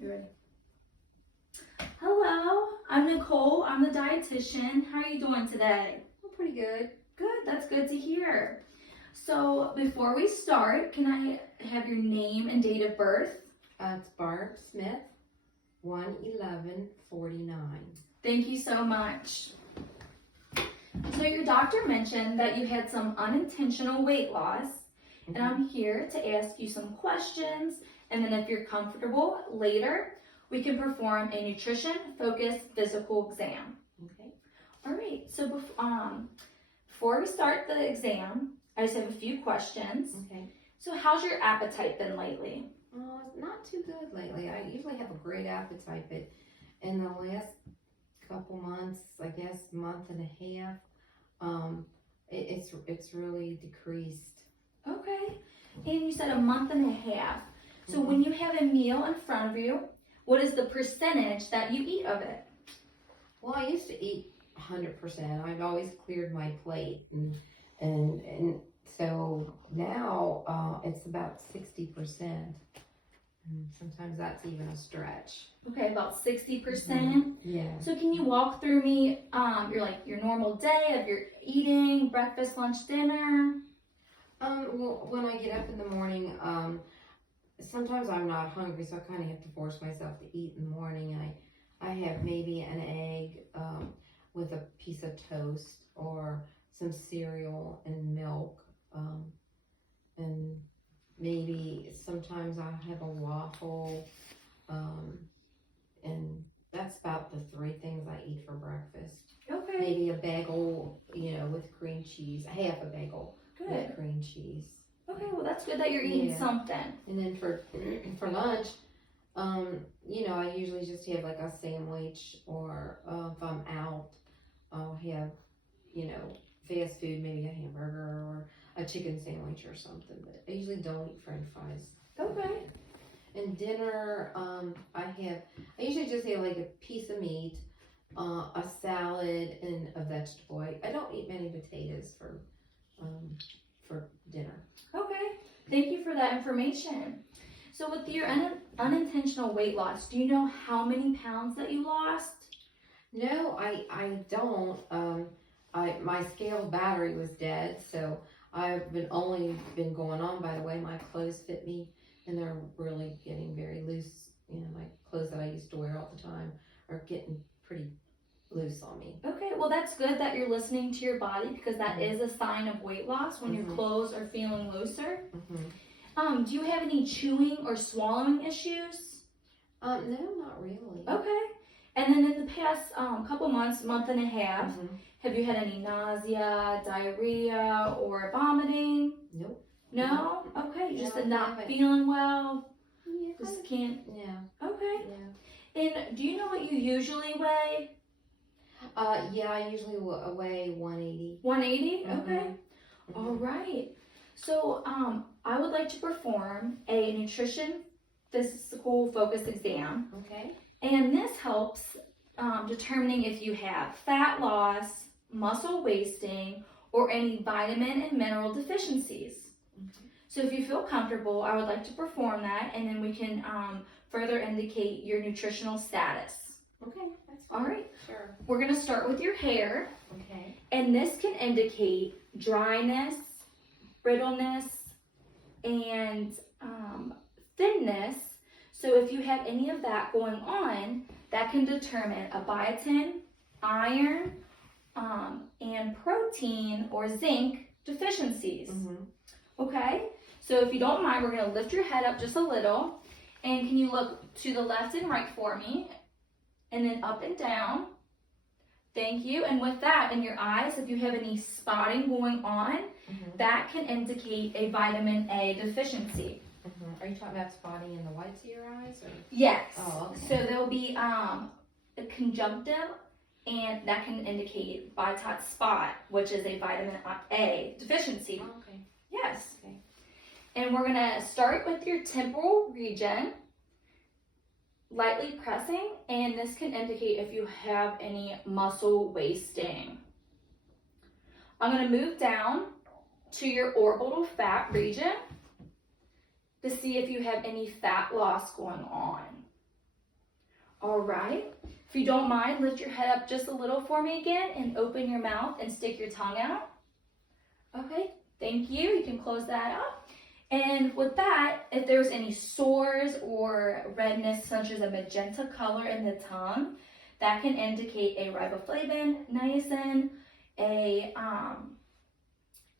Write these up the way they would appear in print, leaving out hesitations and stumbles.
You ready? Hello, I'm Nicole. I'm the dietitian. How are you doing today? I'm pretty good. Good, that's good to hear. So before we start, can I have your name and date of birth? It's Barb Smith, 1/11/49. Thank you so much. So your doctor mentioned that you had some unintentional weight loss, and I'm here to ask you some questions, and then if you're comfortable, later we can perform a nutrition-focused physical exam. Okay. All right, so before we start the exam, I just have a few questions. Okay. So how's your appetite been lately? Not too good lately. I usually have a great appetite, but in the last couple months, I guess month and a half, it's really decreased. Okay, and you said a month and a half. So when you have a meal in front of you, what is the percentage that you eat of it? Well, I used to eat 100%. I've always cleared my plate, and so now it's about 60%. Sometimes that's even a stretch. Okay, about 60%. Yeah. So can you walk through me your normal day of your eating, breakfast, lunch, dinner? Well, when I get up in the morning, sometimes I'm not hungry, so I kind of have to force myself to eat in the morning. I have maybe an egg with a piece of toast or some cereal and milk, and maybe sometimes I have a waffle, and that's about the 3 things I eat for breakfast. Okay. Maybe a bagel, with cream cheese, half a bagel. Good. With cream cheese. Okay, well that's good that you're eating something. And then for lunch, I usually just have like a sandwich, or if I'm out, I'll have, fast food, maybe a hamburger or a chicken sandwich or something. But I usually don't eat French fries. Okay. And dinner, I usually just have like a piece of meat, a salad, and a vegetable. I don't eat many potatoes for dinner. Okay, thank you for that information. So with your unintentional weight loss, do you know how many pounds that you lost? No, I don't. My scale battery was dead, so I've only been going on by the way my clothes fit me, and they're really getting very loose. My clothes that I used to wear all the time are getting pretty loose on me. Okay, well that's good that you're listening to your body, because that is a sign of weight loss when your clothes are feeling looser. Do you have any chewing or swallowing issues? No, not really. Okay. And then in the past couple months, month and a half, have you had any nausea, diarrhea, or vomiting? Nope. No? Okay, you just No, not feeling well? Yeah. Just can't? Yeah. Okay. Yeah. And do you know what you usually weigh? Yeah, I usually weigh 180. 180? Okay. All right. So, I would like to perform a nutrition physical focus exam. Okay. And this helps determining if you have fat loss, muscle wasting, or any vitamin and mineral deficiencies. So if you feel comfortable, I would like to perform that, and then we can further indicate your nutritional status. Okay, that's fine. All right. Sure. We're going to start with your hair. Okay. And this can indicate dryness, brittleness, and thinness. So if you have any of that going on, that can determine a biotin, iron, and protein or zinc deficiencies. Okay? So if you don't mind, we're going to lift your head up just a little. And can you look to the left and right for me? And then up and down. Thank you. And with that, in your eyes, if you have any spotting going on, that can indicate a vitamin A deficiency. Are you talking about spotting in the whites of your eyes? Or? Yes. Oh, okay. So there'll be a conjunctive, and that can indicate bitot spot, which is a vitamin A deficiency. Oh, okay. Yes. Okay. And we're going to start with your temporal region, lightly pressing, and this can indicate if you have any muscle wasting. I'm going to move down to your orbital fat region to see if you have any fat loss going on. All right. If you don't mind, lift your head up just a little for me again and open your mouth and stick your tongue out. Okay, thank you. You can close that up. And with that, if there's any sores or redness, such as a magenta color in the tongue, that can indicate a riboflavin, niacin,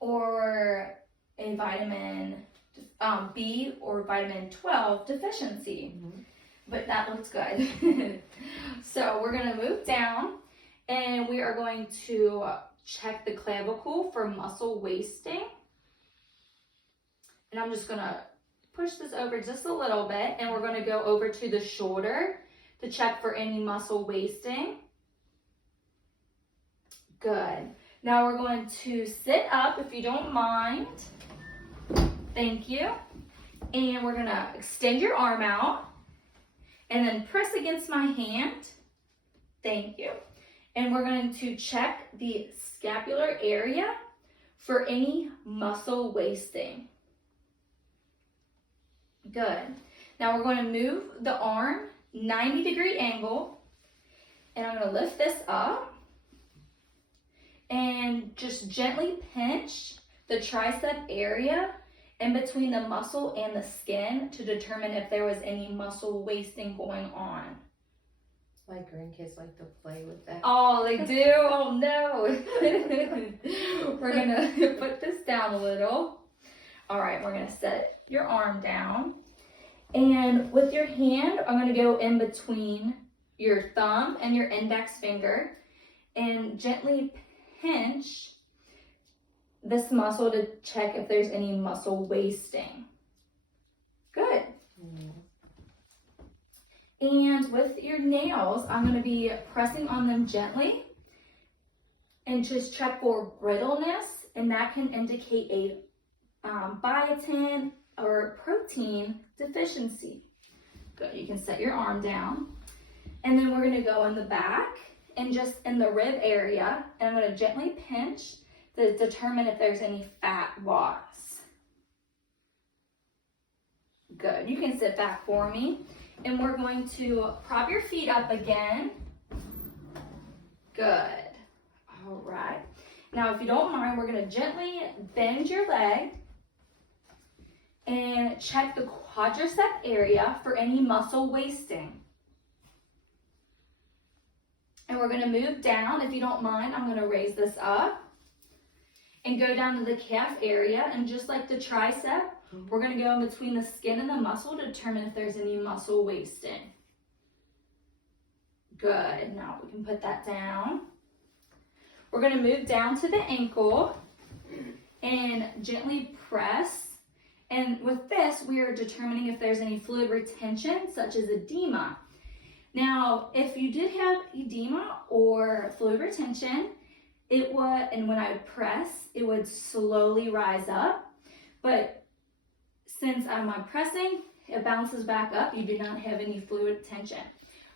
or a vitamin B or vitamin 12 deficiency. Mm-hmm. But that looks good. So we're gonna move down and we are going to check the clavicle for muscle wasting. And I'm just gonna push this over just a little bit and we're gonna go over to the shoulder to check for any muscle wasting. Good. Now we're going to sit up if you don't mind. Thank you. And we're gonna extend your arm out and then press against my hand. Thank you. And we're going to check the scapular area for any muscle wasting. Good. Now we're going to move the arm 90-degree angle, and I'm going to lift this up and just gently pinch the tricep area in between the muscle and the skin to determine if there was any muscle wasting going on. My grandkids like to play with that. Oh, they do? Oh no. We're gonna put this down a little. All right, we're gonna set your arm down. And with your hand, I'm gonna go in between your thumb and your index finger and gently pinch this muscle to check if there's any muscle wasting. Good. And with your nails, I'm going to be pressing on them gently and just check for brittleness, and that can indicate a biotin or protein deficiency. Good. You can set your arm down, and then we're going to go in the back and just in the rib area, and I'm going to gently pinch to determine if there's any fat loss. Good. You can sit back for me. And we're going to prop your feet up again. Good. All right. Now, if you don't mind, we're going to gently bend your leg and check the quadricep area for any muscle wasting. And we're going to move down. If you don't mind, I'm going to raise this up and go down to the calf area, and just like the tricep, we're going to go in between the skin and the muscle to determine if there's any muscle wasting. Good. Now we can put that down. We're going to move down to the ankle and gently press. And with this, we are determining if there's any fluid retention, such as edema. Now, if you did have edema or fluid retention, it would, and when I would press, it would slowly rise up. But since I'm pressing, it bounces back up. You do not have any fluid tension.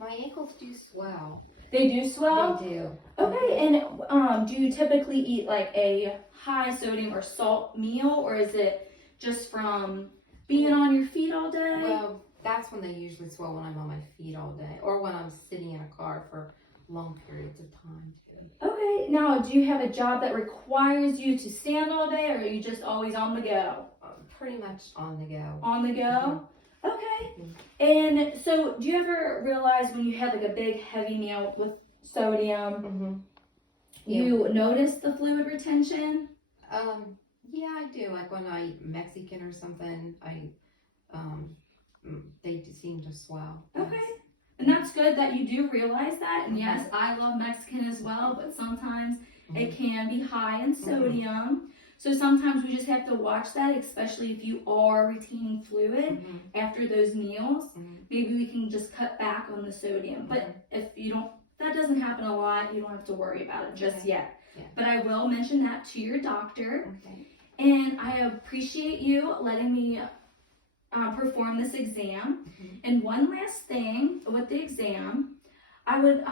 My ankles do swell. They do swell? They do. Okay, and do you typically eat like a high sodium or salt meal, or is it just from being on your feet all day? Well, that's when they usually swell, when I'm on my feet all day, or when I'm sitting in a car for long periods of time too. Okay, now do you have a job that requires you to stand all day, or are you just always on the go? Pretty much on the go. On the go? Mm-hmm. Okay. Mm-hmm. And so do you ever realize when you have like a big heavy meal with sodium, Mm-hmm. you notice the fluid retention? Yeah, I do. Like when I eat Mexican or something, they seem to swell. Okay. And that's good that you do realize that. And yes, I love Mexican as well, but sometimes it can be high in sodium. So sometimes we just have to watch that, especially if you are retaining fluid after those meals. Maybe we can just cut back on the sodium. But if you don't, that doesn't happen a lot, you don't have to worry about it just yet. Yeah. But I will mention that to your doctor. Okay. And I appreciate you letting me perform this exam. And one last thing with the exam, I would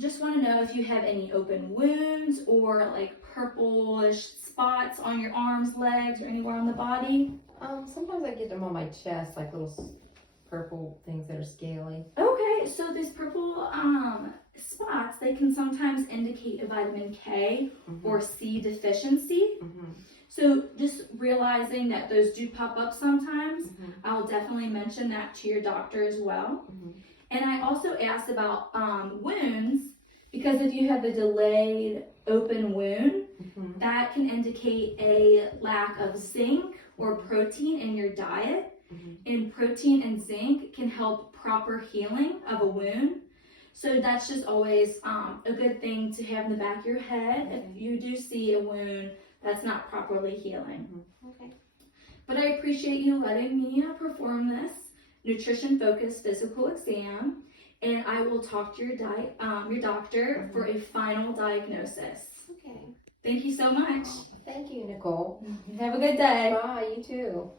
just want to know if you have any open wounds or like purplish spots on your arms, legs, or anywhere on the body. Sometimes I get them on my chest, like little purple things that are scaly. Okay, so these purple spots, they can sometimes indicate a vitamin K or C deficiency. So just realizing that those do pop up sometimes, I'll definitely mention that to your doctor as well. And I also asked about wounds, because if you have a delayed open wound, that can indicate a lack of zinc or protein in your diet. And protein and zinc can help proper healing of a wound. So that's just always a good thing to have in the back of your head if you do see a wound that's not properly healing. Okay. But I appreciate you letting me perform this nutrition-focused physical exam, and I will talk to your doctor for a final diagnosis. Okay. Thank you so much. Thank you, Nicole. Have a good day. Bye, you too.